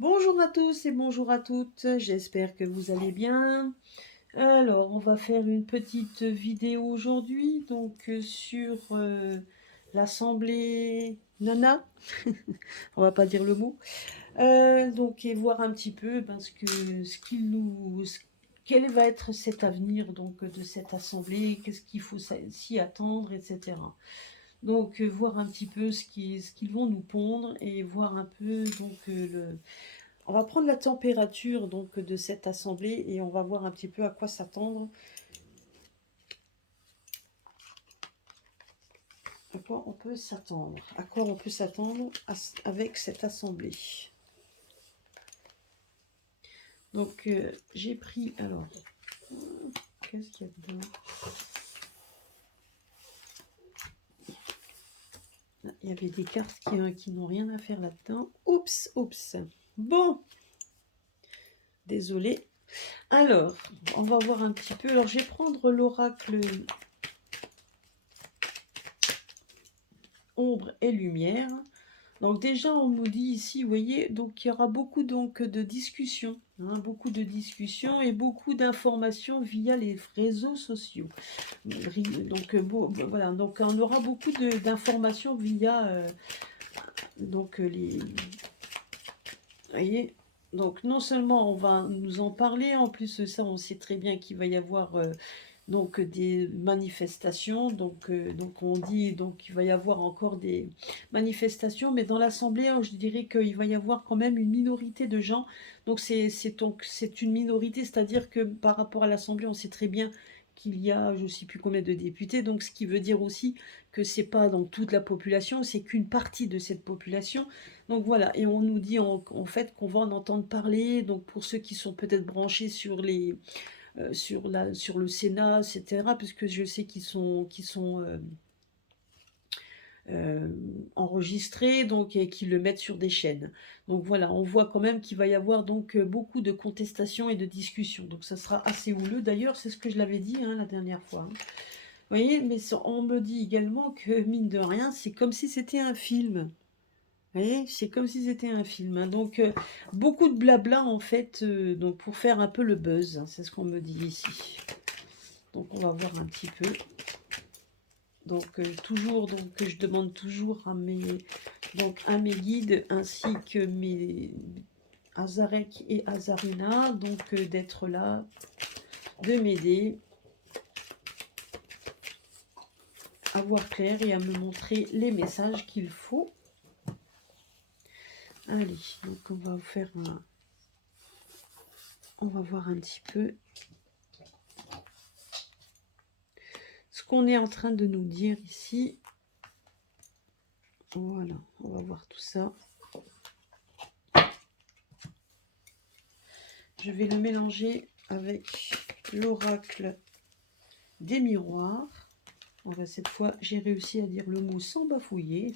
Bonjour à tous et bonjour à toutes, j'espère que vous allez bien. Alors, on va faire une petite vidéo aujourd'hui, sur l'Assemblée Nana, on va pas dire le mot, et voir un petit peu quel va être cet avenir de cette Assemblée, qu'est-ce qu'il faut s'y attendre, etc. Voir un petit peu ce qu'ils vont nous pondre et voir un peu on va prendre la température de cette assemblée et on va voir un petit peu à quoi s'attendre. À quoi on peut s'attendre. À quoi on peut s'attendre avec cette assemblée. J'ai pris... Alors, qu'est-ce qu'il y a dedans? Il y avait des cartes qui n'ont rien à faire là-dedans. Oups, oups. Bon, désolé. Alors, on va voir un petit peu. Alors, je vais prendre l'oracle ombre et lumière. Donc déjà, on nous dit ici, vous voyez, donc il y aura beaucoup de discussions, beaucoup de discussions et beaucoup d'informations via les réseaux sociaux. Voilà, donc on aura beaucoup d'informations via les... Vous voyez, donc non seulement on va nous en parler, en plus de ça, on sait très bien qu'il va y avoir des manifestations, on dit qu'il va y avoir encore des manifestations, mais dans l'Assemblée, je dirais qu'il va y avoir quand même une minorité de gens, c'est une minorité, c'est-à-dire que par rapport à l'Assemblée, on sait très bien qu'il y a je ne sais plus combien de députés, donc ce qui veut dire aussi que c'est pas dans toute la population, c'est qu'une partie de cette population, donc voilà, et on nous dit en fait qu'on va en entendre parler, donc pour ceux qui sont peut-être branchés sur le Sénat, etc., puisque je sais qu'ils sont enregistrés et qu'ils le mettent sur des chaînes. Donc voilà, on voit quand même qu'il va y avoir beaucoup de contestations et de discussions. Donc ça sera assez houleux. D'ailleurs, c'est ce que je l'avais dit la dernière fois. Vous voyez, mais on me dit également que, mine de rien, c'est comme si c'était un film. Vous voyez, c'est comme si c'était un film. Beaucoup de blabla, en fait, pour faire un peu le buzz. C'est ce qu'on me dit ici. Donc, on va voir un petit peu. Je demande toujours à mes guides ainsi que mes Azarek et Azarina, d'être là, de m'aider à voir clair et à me montrer les messages qu'il faut. Allez, donc on va voir un petit peu ce qu'on est en train de nous dire ici. Voilà, on va voir tout ça. Je vais le mélanger avec l'oracle des miroirs. Cette fois, j'ai réussi à dire le mot sans bafouiller.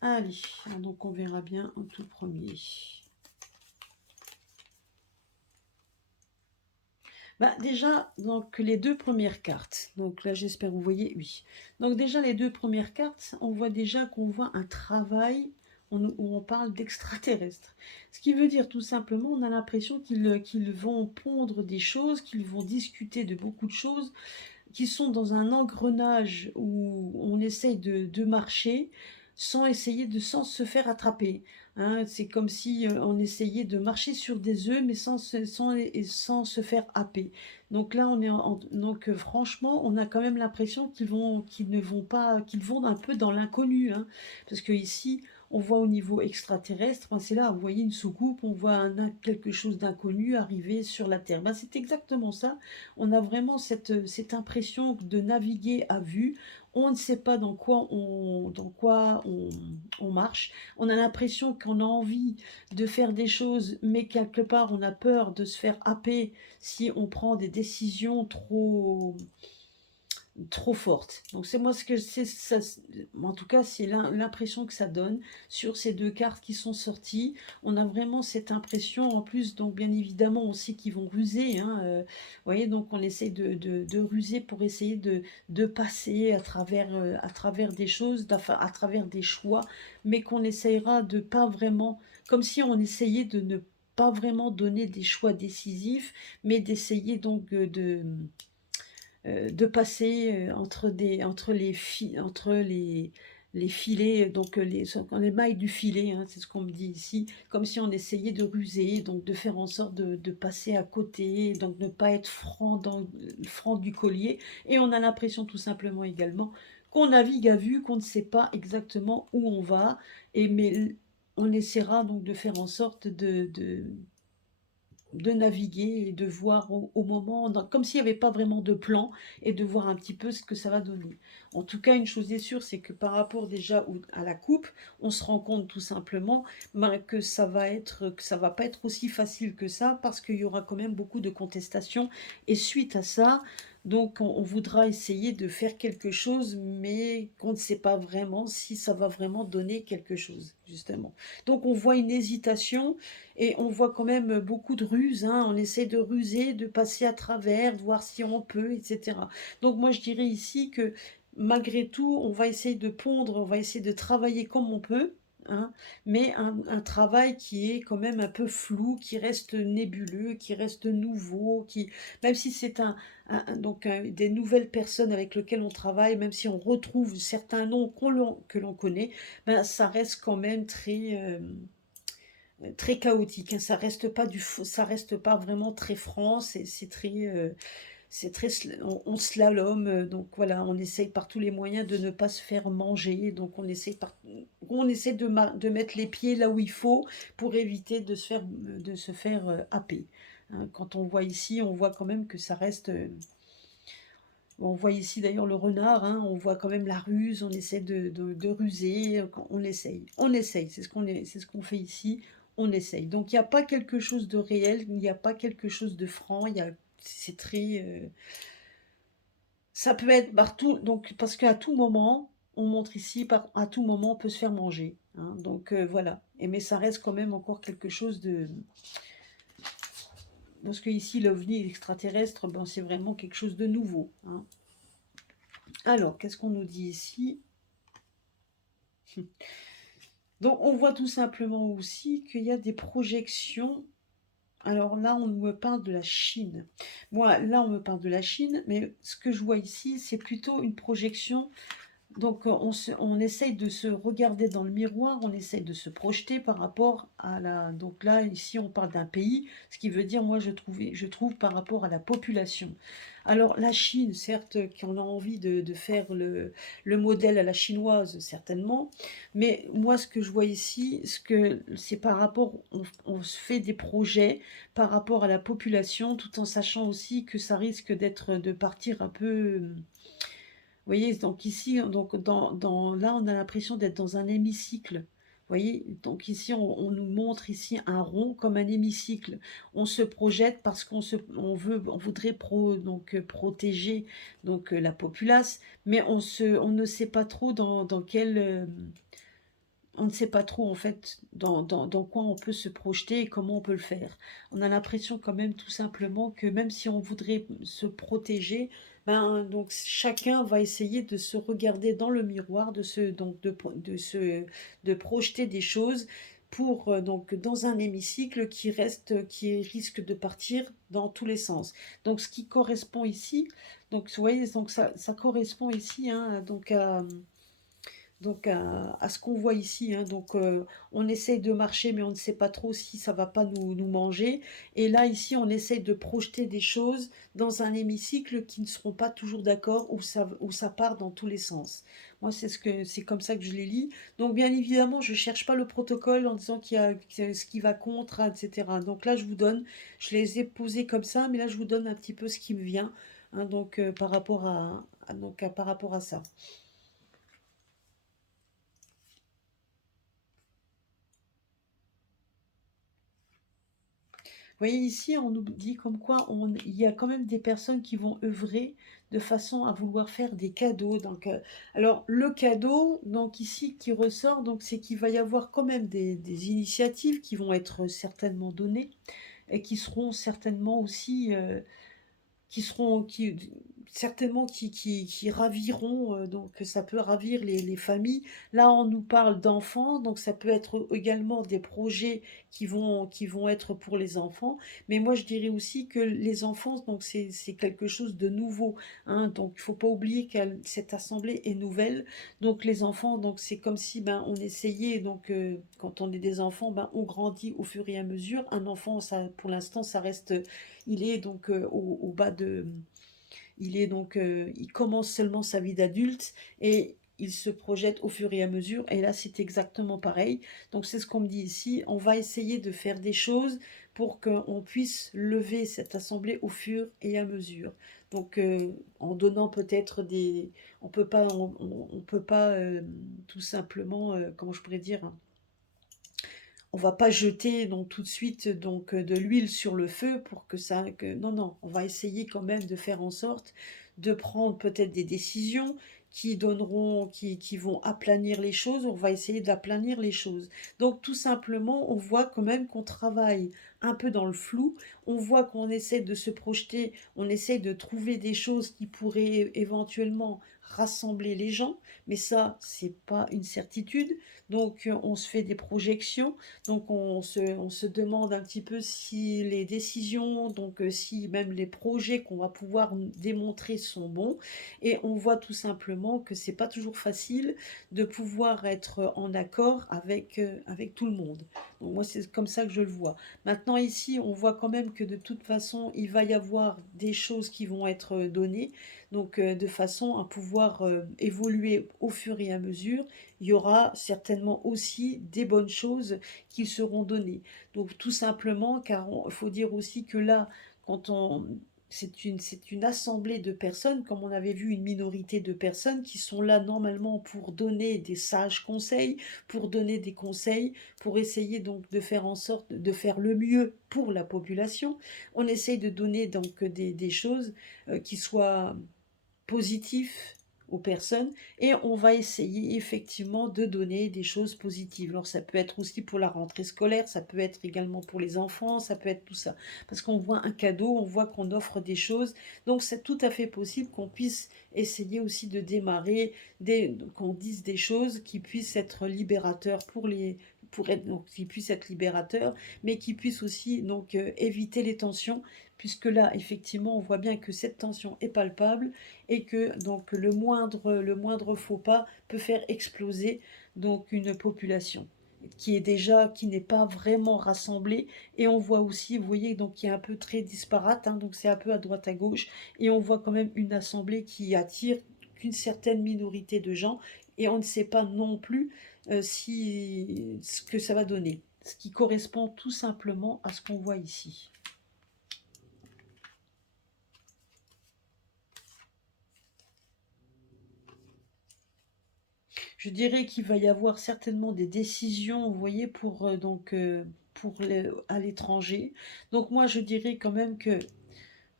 Allez, donc on verra bien en tout premier. Déjà, les deux premières cartes. Donc là, j'espère vous voyez, oui. Donc déjà, les deux premières cartes, on voit déjà qu'on voit un travail où on parle d'extraterrestres. Ce qui veut dire tout simplement, on a l'impression qu'ils vont pondre des choses, qu'ils vont discuter de beaucoup de choses, qui sont dans un engrenage où on essaye de marcher sans se faire attraper. C'est comme si on essayait de marcher sur des œufs, mais sans se faire happer. Donc là, franchement, on a quand même l'impression qu'ils ne vont pas, qu'ils vont un peu dans l'inconnu, parce que ici, on voit au niveau extraterrestre, c'est là, vous voyez une soucoupe, on voit quelque chose d'inconnu arriver sur la Terre. C'est exactement ça. On a vraiment cette impression de naviguer à vue. On ne sait pas dans quoi on marche. On a l'impression qu'on a envie de faire des choses, mais quelque part, on a peur de se faire happer si on prend des décisions trop forte. Donc c'est moi ce que c'est ça, en tout cas c'est l'impression que ça donne sur ces deux cartes qui sont sorties. On a vraiment cette impression en plus, donc bien évidemment on sait qu'ils vont ruser, hein, vous voyez, donc on essaie de ruser pour essayer de passer à travers des choses, à travers des choix, mais qu'on essayera de pas vraiment, comme si on essayait de ne pas vraiment donner des choix décisifs, mais d'essayer donc de passer entre les filets, donc les mailles du filet, hein, c'est ce qu'on me dit ici, comme si on essayait de ruser, donc de faire en sorte de passer à côté, donc ne pas être franc du collier. Et on a l'impression tout simplement également qu'on navigue à vue, qu'on ne sait pas exactement où on va, mais on essaiera donc de faire en sorte de naviguer et de voir au moment, comme s'il n'y avait pas vraiment de plan, et de voir un petit peu ce que ça va donner. En tout cas, une chose est sûre, c'est que par rapport déjà à la coupe, on se rend compte tout simplement que ça va pas être aussi facile que ça, parce qu'il y aura quand même beaucoup de contestations, et suite à ça, donc on voudra essayer de faire quelque chose, mais qu'on ne sait pas vraiment si ça va vraiment donner quelque chose, justement. Donc on voit une hésitation, et on voit quand même beaucoup de ruses, hein. On essaie de ruser, de passer à travers, de voir si on peut, etc. Donc moi je dirais ici que malgré tout, on va essayer de pondre, on va essayer de travailler comme on peut, hein, mais un travail qui est quand même un peu flou, qui reste nébuleux, qui reste nouveau, même si c'est des nouvelles personnes avec lesquelles on travaille, même si on retrouve certains noms que l'on connaît, ben, ça reste quand même très chaotique, hein. Ça reste pas vraiment très franc, c'est très, on slalom, donc voilà, on essaye par tous les moyens de ne pas se faire manger, donc on essaie de mettre les pieds là où il faut pour éviter de se faire happer, hein. Quand on voit ici, on voit quand même que ça reste, on voit ici d'ailleurs le renard, hein, on voit quand même la ruse, on essaie de ruser, on essaye, c'est ce qu'on fait ici, on essaye. Donc il n'y a pas quelque chose de réel, il n'y a pas quelque chose de franc, c'est très, ça peut être partout, donc parce qu'à tout moment, on montre ici, à tout moment, on peut se faire manger, hein, donc voilà. Mais ça reste quand même encore quelque chose de, parce que ici l'OVNI extraterrestre, ben, c'est vraiment quelque chose de nouveau, hein. Alors, qu'est-ce qu'on nous dit ici? Donc, on voit tout simplement aussi qu'il y a des projections. Alors là, on me parle de la Chine. Moi, là, on me parle de la Chine, mais ce que je vois ici, c'est plutôt une projection. Donc, on essaye de se regarder dans le miroir, on essaye de se projeter par rapport à la... Donc là, ici, on parle d'un pays, ce qui veut dire, moi, je trouve par rapport à la population. Alors, la Chine, certes, qu'on a envie de faire le modèle à la chinoise, certainement, mais moi, ce que je vois ici, c'est par rapport, on se fait des projets par rapport à la population, tout en sachant aussi que ça risque de partir un peu... Vous voyez, donc ici, donc là, on a l'impression d'être dans un hémicycle. Vous voyez, donc ici, on nous montre ici un rond comme un hémicycle. On se projette parce on voudrait protéger la populace, mais on ne sait pas trop dans quel, on ne sait pas trop en fait dans quoi on peut se projeter et comment on peut le faire. On a l'impression quand même tout simplement que même si on voudrait se protéger, ben, donc chacun va essayer de se regarder dans le miroir, de projeter des choses pour donc dans un hémicycle qui risque de partir dans tous les sens. Donc ce qui correspond ici, donc vous voyez, donc ça correspond ici, hein, à ce qu'on voit ici, hein. Donc on essaye de marcher, mais on ne sait pas trop si ça va pas nous manger. Et là, ici, on essaye de projeter des choses dans un hémicycle qui ne seront pas toujours d'accord, où ça part dans tous les sens. Moi, c'est comme ça que je les lis. Donc bien évidemment, je cherche pas le protocole en disant qu'il y a ce qui va contre, etc. Donc là, je les ai posés comme ça, mais là, je vous donne un petit peu ce qui me vient, hein, donc par rapport à ça. voyez ici, on nous dit comme quoi il y a quand même des personnes qui vont œuvrer de façon à vouloir faire des cadeaux. Donc, alors le cadeau, donc ici qui ressort, donc c'est qu'il va y avoir quand même des initiatives qui vont être certainement données et qui seront certainement aussi certainement qui raviront, donc ça peut ravir les familles. Là, on nous parle d'enfants, donc ça peut être également des projets qui vont être pour les enfants. Mais moi, je dirais aussi que les enfants, donc c'est quelque chose de nouveau, hein. Donc il faut pas oublier que cette assemblée est nouvelle. Donc les enfants, donc c'est comme si ben on essayait, donc quand on est des enfants, ben on grandit au fur et à mesure. Un enfant, ça, pour l'instant, ça reste, il est donc au bas de, il commence seulement sa vie d'adulte et il se projette au fur et à mesure. Et là, c'est exactement pareil. Donc, c'est ce qu'on me dit ici. On va essayer de faire des choses pour qu'on puisse lever cette assemblée au fur et à mesure. Donc, en donnant peut-être des... on peut pas tout simplement, comment je pourrais dire, on va pas jeter donc tout de suite donc de l'huile sur le feu pour que ça que non non, on va essayer quand même de faire en sorte de prendre peut-être des décisions qui vont aplanir les choses, on va essayer d'aplanir les choses. Donc tout simplement, on voit quand même qu'on travaille un peu dans le flou, on voit qu'on essaie de se projeter, on essaie de trouver des choses qui pourraient éventuellement rassembler les gens, mais ça, c'est pas une certitude. Donc on se fait des projections, donc on se demande un petit peu si les décisions, donc si même les projets qu'on va pouvoir démontrer sont bons. Et on voit tout simplement que c'est pas toujours facile de pouvoir être en accord avec tout le monde. Donc moi c'est comme ça que je le vois. Maintenant ici on voit quand même que de toute façon il va y avoir des choses qui vont être données, donc de façon à pouvoir évoluer au fur et à mesure. Il y aura certainement aussi des bonnes choses qui seront données. Donc tout simplement, car il faut dire aussi que là, quand on, c'est une assemblée de personnes, comme on avait vu une minorité de personnes qui sont là normalement pour donner des sages conseils, pour donner des conseils, pour essayer donc de faire en sorte de faire le mieux pour la population. On essaye de donner donc des choses qui soient positif aux personnes et on va essayer effectivement de donner des choses positives. Alors ça peut être aussi pour la rentrée scolaire, ça peut être également pour les enfants, ça peut être tout ça. Parce qu'on voit un cadeau, on voit qu'on offre des choses. Donc c'est tout à fait possible qu'on puisse essayer aussi de démarrer, qu'on dise des choses qui puissent être libérateurs pour être, donc, qui puissent être libérateurs, mais qui puissent aussi donc éviter les tensions, puisque là effectivement on voit bien que cette tension est palpable et que donc le moindre faux pas peut faire exploser donc une population qui n'est pas vraiment rassemblée. Et on voit aussi, vous voyez, donc qui est un peu très disparate, hein, donc c'est un peu à droite à gauche, et on voit quand même une assemblée qui attire qu'une certaine minorité de gens, et on ne sait pas non plus si ce que ça va donner, ce qui correspond tout simplement à ce qu'on voit ici. Je dirais qu'il va y avoir certainement des décisions, vous voyez, à l'étranger. Donc moi, je dirais quand même que,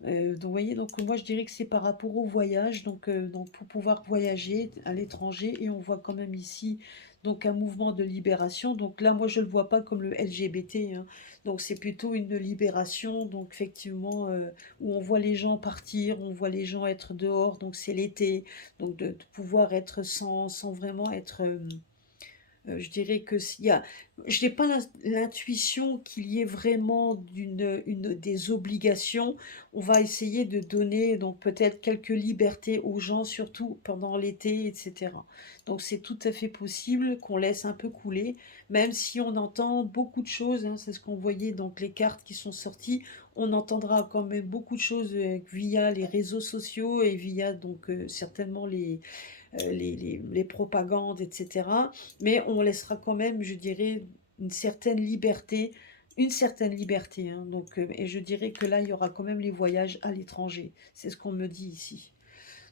donc, vous voyez, donc moi, je dirais que c'est par rapport au voyage, donc pour pouvoir voyager à l'étranger, et on voit quand même ici donc un mouvement de libération. Donc là, moi, je ne le vois pas comme le LGBT, hein. Donc c'est plutôt une libération, donc effectivement, où on voit les gens partir, on voit les gens être dehors, donc c'est l'été, donc de pouvoir être sans vraiment être je dirais que je n'ai pas l'intuition qu'il y ait vraiment des obligations. On va essayer de donner donc peut-être quelques libertés aux gens, surtout pendant l'été, etc. Donc c'est tout à fait possible qu'on laisse un peu couler, même si on entend beaucoup de choses, hein, c'est ce qu'on voyait donc les cartes qui sont sorties. On entendra quand même beaucoup de choses via les réseaux sociaux et via donc certainement les propagandes, etc. Mais on laissera quand même, je dirais, une certaine liberté, hein. Donc, et je dirais que là, il y aura quand même les voyages à l'étranger. C'est ce qu'on me dit ici.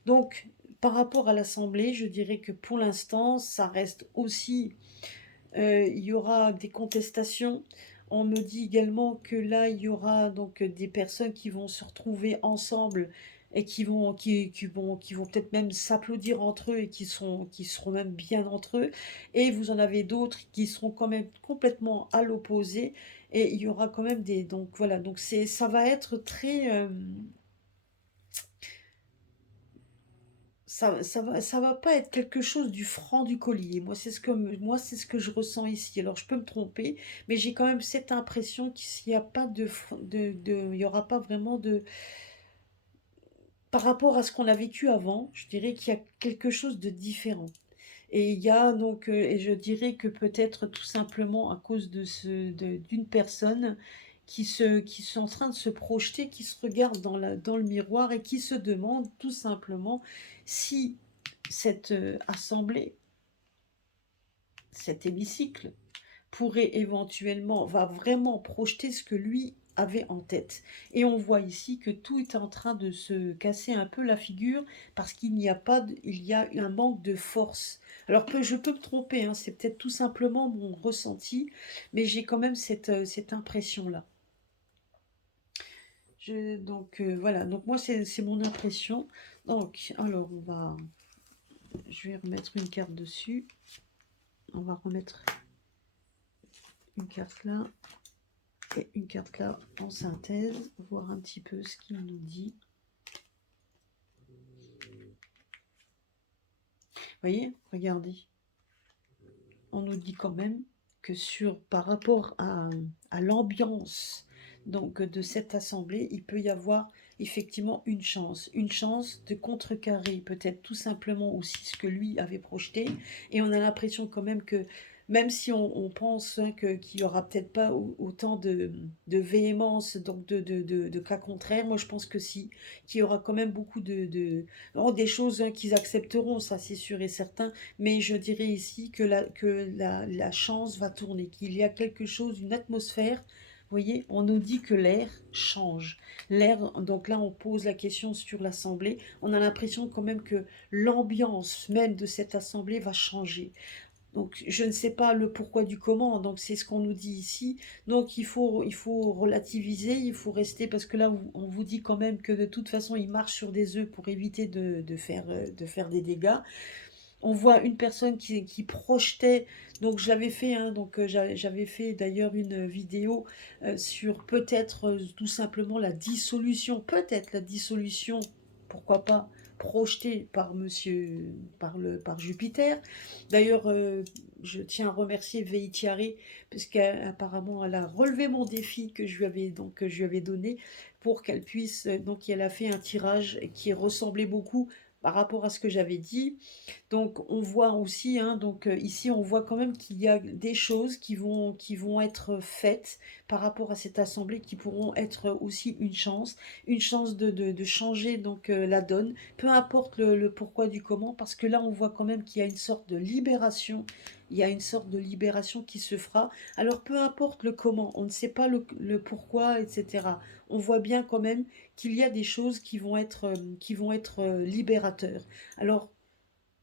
Donc, par rapport à l'Assemblée, je dirais que pour l'instant, ça reste aussi, il y aura des contestations. On me dit également que là, il y aura donc des personnes qui vont se retrouver ensemble et qui vont peut-être même s'applaudir entre eux et qui seront même bien entre eux. Et vous en avez d'autres qui seront quand même complètement à l'opposé. Et il y aura quand même des... Donc voilà, donc ça va être très... ça va pas être quelque chose du franc du collier. Moi, c'est ce que je ressens ici. Alors, je peux me tromper, mais j'ai quand même cette impression qu'il n'y a pas il y aura pas vraiment de, par rapport à ce qu'on a vécu avant, je dirais qu'il y a quelque chose de différent. Et il y a donc, et je dirais que peut-être tout simplement à cause d'une personne qui sont en train de se projeter, qui se regarde dans le miroir et qui se demande tout simplement si cette assemblée, cet hémicycle, pourrait éventuellement, va vraiment projeter ce que lui avait en tête. Et on voit ici que tout est en train de se casser un peu la figure parce qu'il n'y a pas, il y a un manque de force. Alors que je peux me tromper, hein, c'est peut-être tout simplement mon ressenti, mais j'ai quand même cette impression-là. Donc voilà, donc moi c'est mon impression. Donc alors je vais remettre une carte dessus. On va remettre une carte là. Et une carte là en synthèse, voir un petit peu ce qu'il nous dit. Vous voyez, regardez. On nous dit quand même que par rapport à l'ambiance donc de cette assemblée, il peut y avoir effectivement une chance de contrecarrer peut-être tout simplement aussi ce que lui avait projeté. Et on a l'impression quand même que même si on pense hein, qu'il n'y aura peut-être pas autant de véhémence, donc de cas contraires, moi je pense que si, qu'il y aura quand même beaucoup des choses hein, qu'ils accepteront, ça c'est sûr et certain, mais je dirais ici que la chance va tourner, qu'il y a quelque chose, une atmosphère. Vous voyez, on nous dit que l'air change. L'air, donc là on pose la question sur l'assemblée, on a l'impression quand même que l'ambiance même de cette assemblée va changer. Donc, je ne sais pas le pourquoi du comment, donc c'est ce qu'on nous dit ici. Donc, il faut relativiser, il faut rester, parce que là, on vous dit quand même que de toute façon, il marche sur des œufs pour éviter de faire des dégâts. On voit une personne qui projetait, donc je l'avais fait, hein, donc j'avais fait d'ailleurs une vidéo sur peut-être tout simplement la dissolution, pourquoi pas, projetée par monsieur, par Jupiter. D'ailleurs, je tiens à remercier Veitiari, puisqu'apparemment elle a relevé mon défi que je lui avais donné pour qu'elle puisse, donc elle a fait un tirage qui ressemblait beaucoup par rapport à ce que j'avais dit. Donc on voit aussi, hein, donc ici on voit quand même qu'il y a des choses qui vont être faites par rapport à cette assemblée qui pourront être aussi une chance de changer donc la donne, peu importe le pourquoi du comment, parce que là on voit quand même qu'il y a une sorte de libération, il y a une sorte de libération qui se fera. Alors peu importe le comment, on ne sait pas le pourquoi, etc. On voit bien quand même qu'il y a des choses qui vont être libérateurs. Alors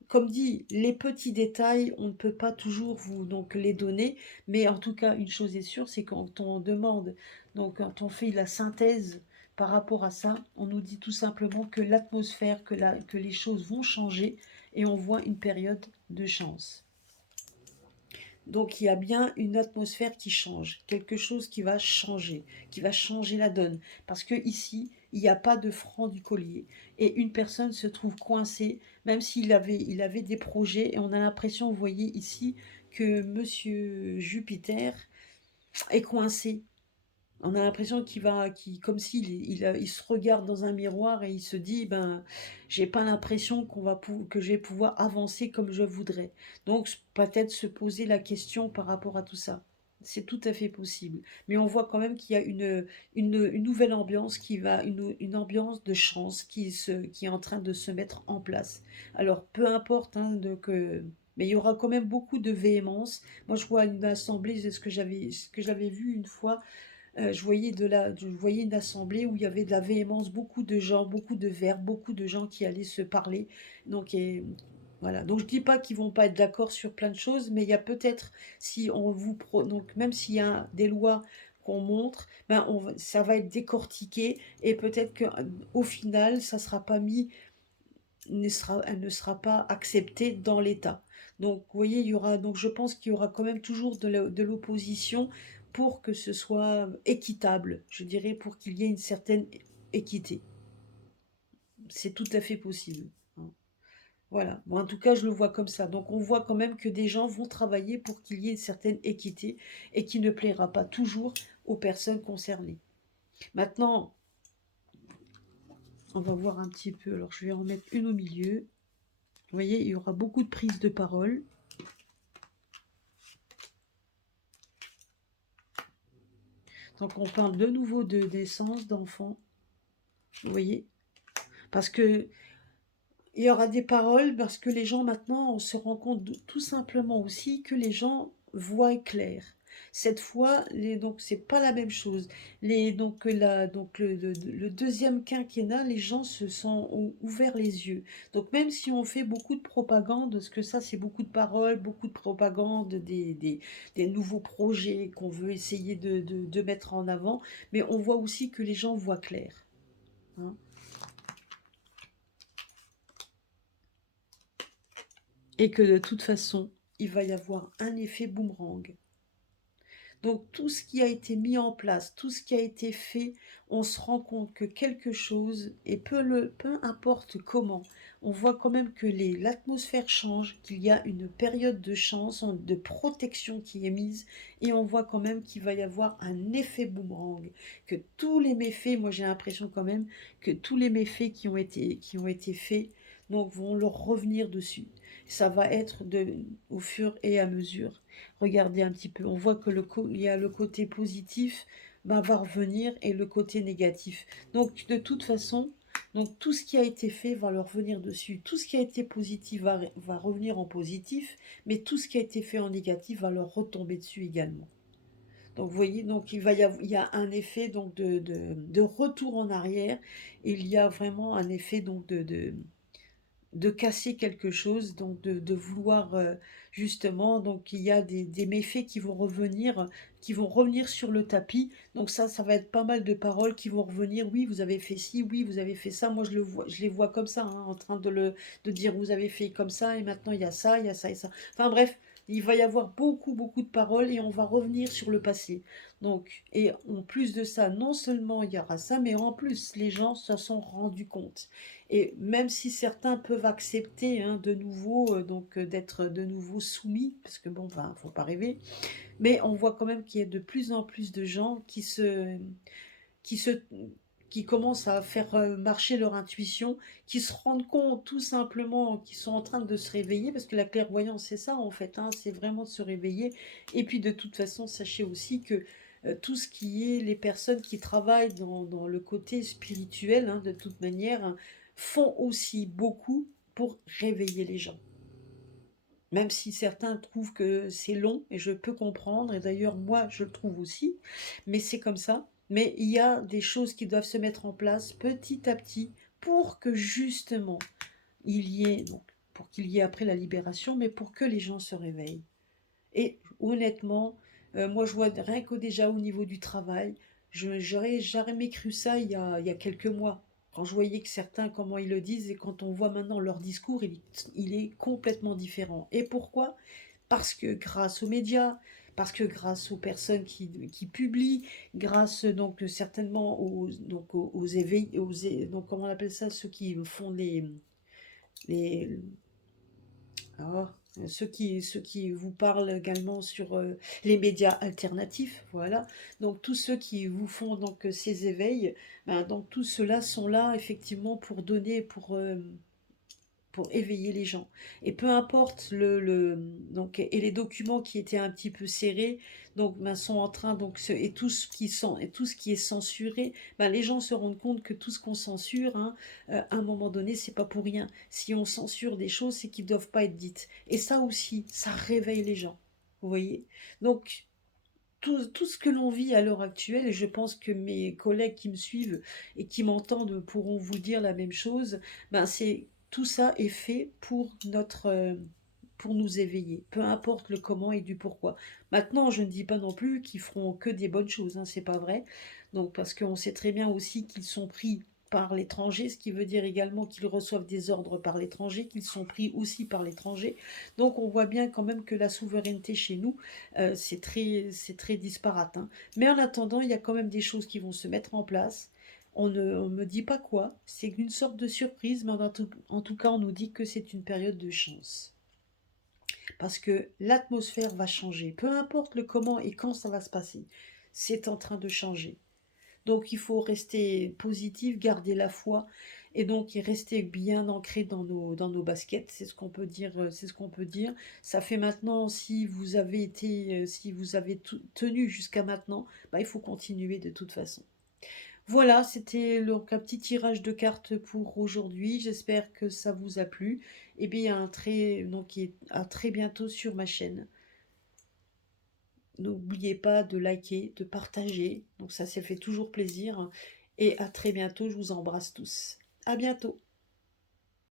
comme dit, les petits détails, on ne peut pas toujours vous donc les donner, mais en tout cas, une chose est sûre, c'est quand on demande, donc quand on fait la synthèse par rapport à ça, on nous dit tout simplement que l'atmosphère, que les choses vont changer et on voit une période de chance. Donc il y a bien une atmosphère qui change, quelque chose qui va changer la donne. Parce que ici, il n'y a pas de franc du collier. Et une personne se trouve coincée, même il avait des projets. Et on a l'impression, vous voyez ici, que Monsieur Jupiter est coincé. On a l'impression comme s'il il se regarde dans un miroir et il se dit, ben, j'ai pas l'impression que je vais pouvoir avancer comme je voudrais. Donc, peut-être se poser la question par rapport à tout ça. C'est tout à fait possible. Mais on voit quand même qu'il y a une nouvelle ambiance une ambiance de chance qui est en train de se mettre en place. Alors, peu importe, hein, mais il y aura quand même beaucoup de véhémence. Moi, je vois une assemblée, c'est ce que j'avais vu une fois, je voyais une assemblée où il y avait de la véhémence, beaucoup de gens, beaucoup de verbes, beaucoup de gens qui allaient se parler. Donc, Voilà, donc je dis pas qu'ils vont pas être d'accord sur plein de choses, mais il y a peut-être, si on vous donc même s'il y a des lois qu'on montre, ben ça va être décortiqué et peut-être que au final, ça sera pas mis, elle ne sera pas acceptée dans l'État. Donc, vous voyez, il y aura, donc je pense qu'il y aura quand même toujours de l'opposition pour que ce soit équitable, je dirais, pour qu'il y ait une certaine équité. C'est tout à fait possible, hein. Voilà. Bon, en tout cas, je le vois comme ça. Donc, on voit quand même que des gens vont travailler pour qu'il y ait une certaine équité et qui ne plaira pas toujours aux personnes concernées. Maintenant, on va voir un petit peu. Alors, je vais en mettre une au milieu. Vous voyez, il y aura beaucoup de prises de parole. Donc, on parle de nouveau de naissance d'enfants. Vous voyez, parce que il y aura des paroles, parce que les gens maintenant, on se rend compte tout simplement aussi que les gens voient clair. Cette fois, donc c'est pas la même chose. Donc le deuxième quinquennat, les gens ont ouvert les yeux. Donc même si on fait beaucoup de propagande, parce que ça c'est beaucoup de paroles, beaucoup de propagande, des nouveaux projets qu'on veut essayer de mettre en avant, mais on voit aussi que les gens voient clair, hein. Et que de toute façon, il va y avoir un effet boomerang. Donc tout ce qui a été mis en place, tout ce qui a été fait, on se rend compte que quelque chose, et peu importe comment, on voit quand même que l'atmosphère change, qu'il y a une période de chance, de protection qui est mise, et on voit quand même qu'il va y avoir un effet boomerang, que tous les méfaits, moi j'ai l'impression quand même que tous les méfaits qui ont été faits, donc vont leur revenir dessus. Ça va être au fur et à mesure. Regardez un petit peu, on voit que il y a le côté positif, ben, va revenir, et le côté négatif. Donc de toute façon, donc tout ce qui a été fait va leur revenir dessus. Tout ce qui a été positif va revenir en positif, mais tout ce qui a été fait en négatif va leur retomber dessus également. Donc vous voyez, donc il y a un effet donc de retour en arrière, et il y a vraiment un effet donc de casser quelque chose, donc de vouloir justement, donc il y a des méfaits qui vont revenir sur le tapis. Donc ça va être pas mal de paroles qui vont revenir. Oui, vous avez fait ci, oui, vous avez fait ça. Moi, je les vois comme ça, hein, en train de dire vous avez fait comme ça, et maintenant il y a ça, il y a ça et ça. Enfin bref, il va y avoir beaucoup, beaucoup de paroles, et on va revenir sur le passé. Donc, et en plus de ça, non seulement il y aura ça, mais en plus, les gens se sont rendus compte. Et même si certains peuvent accepter, hein, de nouveau, d'être de nouveau soumis, parce que bon, ben, faut pas rêver, mais on voit quand même qu'il y a de plus en plus de gens qui se, qui commencent à faire marcher leur intuition, qui se rendent compte tout simplement qu'ils sont en train de se réveiller, parce que la clairvoyance, c'est ça en fait, hein, c'est vraiment de se réveiller. Et puis de toute façon, sachez aussi que tout ce qui est les personnes qui travaillent dans le côté spirituel, hein, de toute manière, hein, font aussi beaucoup pour réveiller les gens. Même si certains trouvent que c'est long, et je peux comprendre, et d'ailleurs moi je le trouve aussi, mais c'est comme ça. Mais il y a des choses qui doivent se mettre en place petit à petit pour que justement il y ait, donc, pour qu'il y ait après la libération, mais pour que les gens se réveillent. Et honnêtement, moi je vois rien que déjà au niveau du travail, j'aurais jamais cru ça il y a quelques mois. Quand je voyais que certains, comment ils le disent, et quand on voit maintenant leur discours, il est complètement différent. Et pourquoi? Parce que grâce aux médias, parce que grâce aux personnes qui publient, grâce donc certainement aux éveils, donc comment on appelle ça, ceux qui font les ah, ceux qui vous parlent également sur les médias alternatifs, voilà. Donc tous ceux qui vous font donc ces éveils, ben, donc tous ceux-là sont là effectivement pour donner, pour éveiller les gens. Et peu importe donc, et les documents qui étaient un petit peu serrés, donc ben, sont en train, donc et tout ce qui est censuré, ben, les gens se rendent compte que tout ce qu'on censure, hein, à un moment donné, c'est pas pour rien. Si on censure des choses, c'est qu'ils doivent pas être dites. Et ça aussi, ça réveille les gens. Vous voyez? Donc tout ce que l'on vit à l'heure actuelle, et je pense que mes collègues qui me suivent et qui m'entendent pourront vous dire la même chose, ben c'est tout ça est fait pour nous éveiller, peu importe le comment et du pourquoi. Maintenant, je ne dis pas non plus qu'ils feront que des bonnes choses, hein, c'est pas vrai. Donc, parce qu'on sait très bien aussi qu'ils sont pris par l'étranger, ce qui veut dire également qu'ils reçoivent des ordres par l'étranger, qu'ils sont pris aussi par l'étranger. Donc, on voit bien quand même que la souveraineté chez nous, c'est très disparate, hein. Mais en attendant, il y a quand même des choses qui vont se mettre en place. On ne me dit pas quoi, c'est une sorte de surprise, mais en tout cas, on nous dit que c'est une période de chance. Parce que l'atmosphère va changer, peu importe le comment et quand ça va se passer, c'est en train de changer. Donc il faut rester positif, garder la foi et donc y rester bien ancré dans nos baskets, c'est ce qu'on peut dire, c'est ce qu'on peut dire. Ça fait maintenant, si vous avez été, si vous avez tenu jusqu'à maintenant, bah, il faut continuer de toute façon. Voilà, c'était donc un petit tirage de cartes pour aujourd'hui. J'espère que ça vous a plu. Et bien, donc, à très bientôt sur ma chaîne. N'oubliez pas de liker, de partager. Donc ça fait toujours plaisir. Et à très bientôt, je vous embrasse tous. À bientôt.